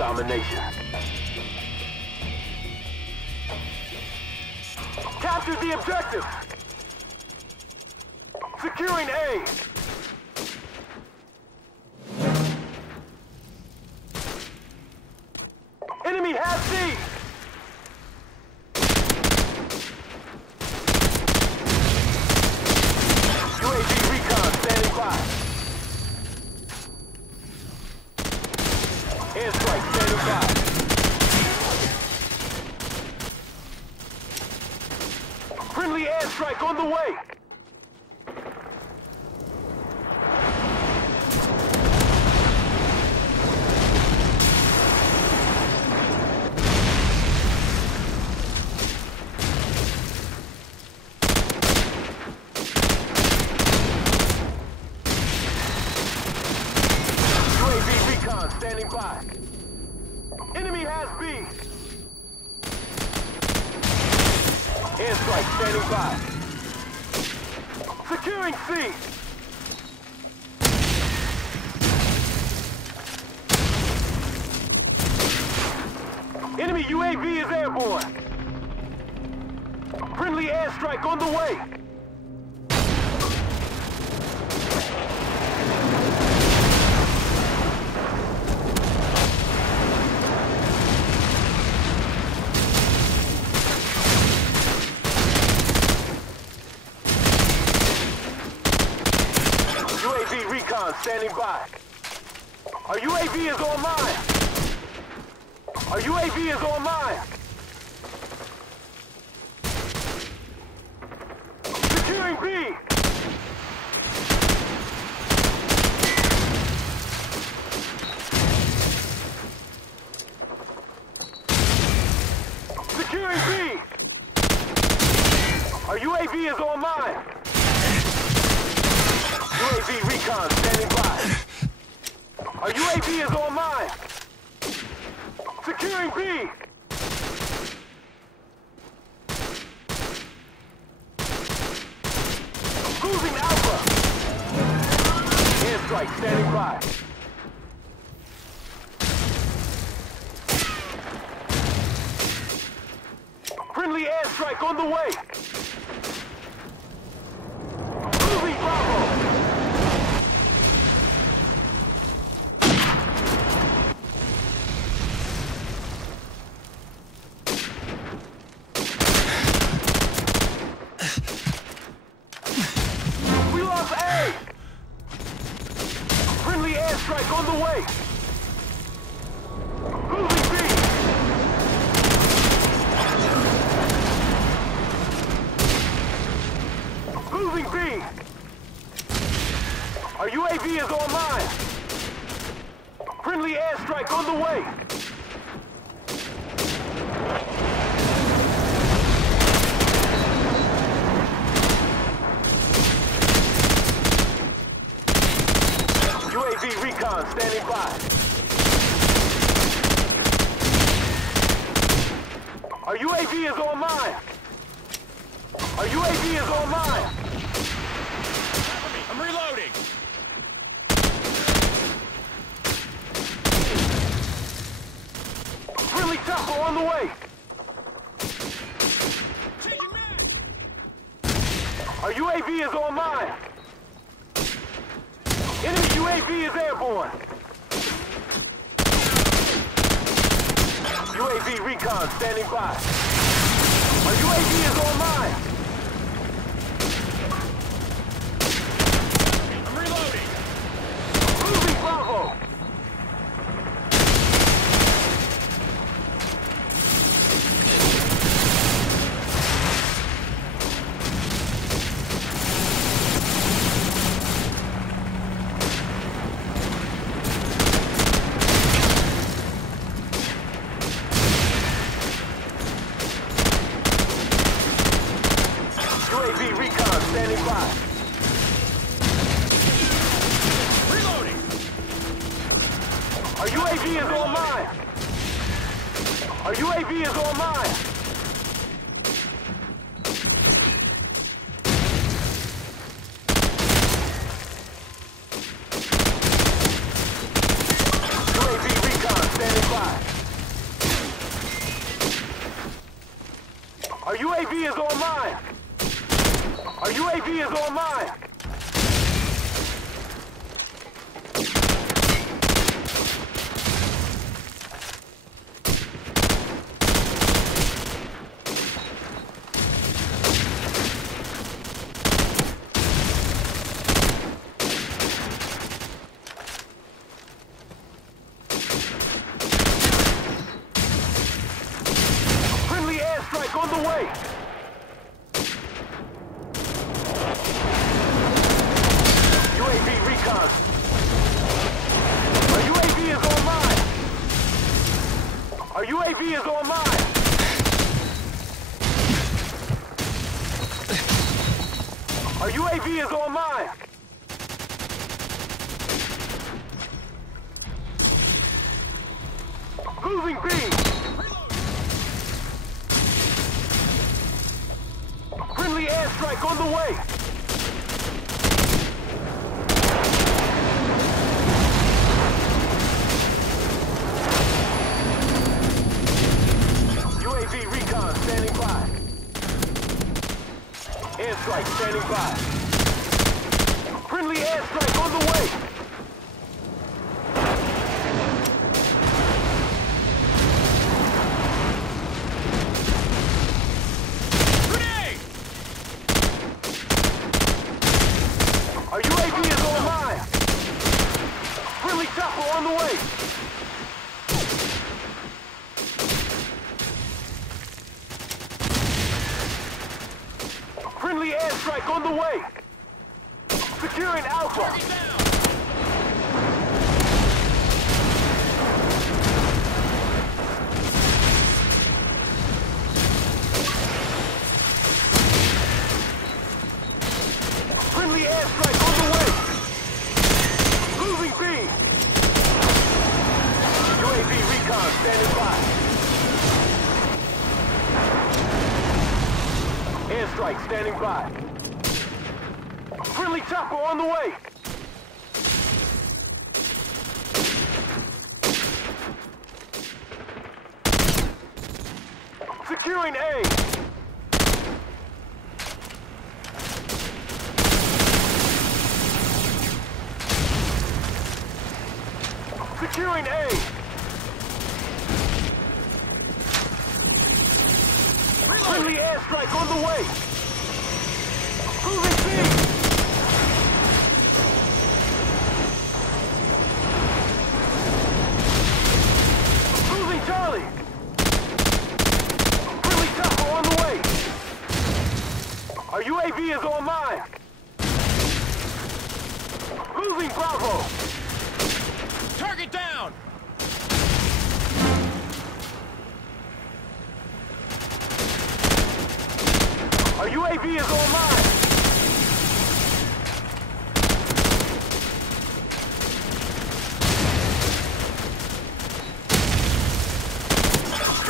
domination. Capture the objective! Securing A! Enemy has C! UAV recon standing by. Airstrike standing by. Friendly airstrike on the way! UAV recon standing by. Enemy has B. Airstrike standing by. Securing C. Enemy UAV is airborne. Friendly airstrike on the way. UAV recon standing by. Our UAV is online. Our UAV is online. Securing B. Securing B. Our UAV is online. UAV recon standing by. Our UAV is online. Securing B. Losing Alpha. Airstrike standing by. Friendly airstrike on the way. Losing Bravo. Friendly airstrike on the way. Losing B. Losing B. Our UAV is online. Friendly airstrike on the way. UAV recon standing by. Our UAV is online. Our UAV is online. I'm reloading. Friendly chopper on the way. Our UAV is online. Enemy UAV is airborne. UAV recon standing by. Our UAV is online. I'm reloading. Losing Bravo. UAV recon standing by. Reloading. Our UAV is online. Our UAV is online. UAV recon standing by. Our UAV is online. Our UAV is online. Friendly airstrike on the way. UAV recon. Our UAV is online. Our UAV is online. Our UAV is online. Moving B. Friendly airstrike on the way. UAV recon standing by. Airstrike standing by. Friendly airstrike on the way. Grenade! Our UAV is online. Friendly chopper on the way. Friendly airstrike on the way. Securing Alpha. Target down! Friendly airstrike on the way. Moving B. UAV recon standing by. Airstrike standing by. Friendly chopper on the way. Securing A. Securing A. Friendly airstrike on the way. Moving B. Moving Charlie. Friendly chopper on the way. Our UAV is online. Moving Bravo. Target down! Our UAV is online.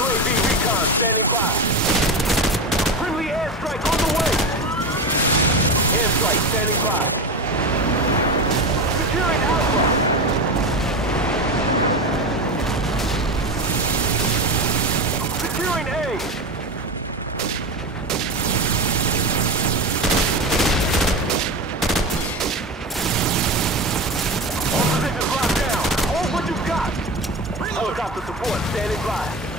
UAV recon standing by. Friendly airstrike on the way. Airstrike standing by. Securing Alpha. Securing A. All positions locked down. Hold what you've got. Helicopter support standing by.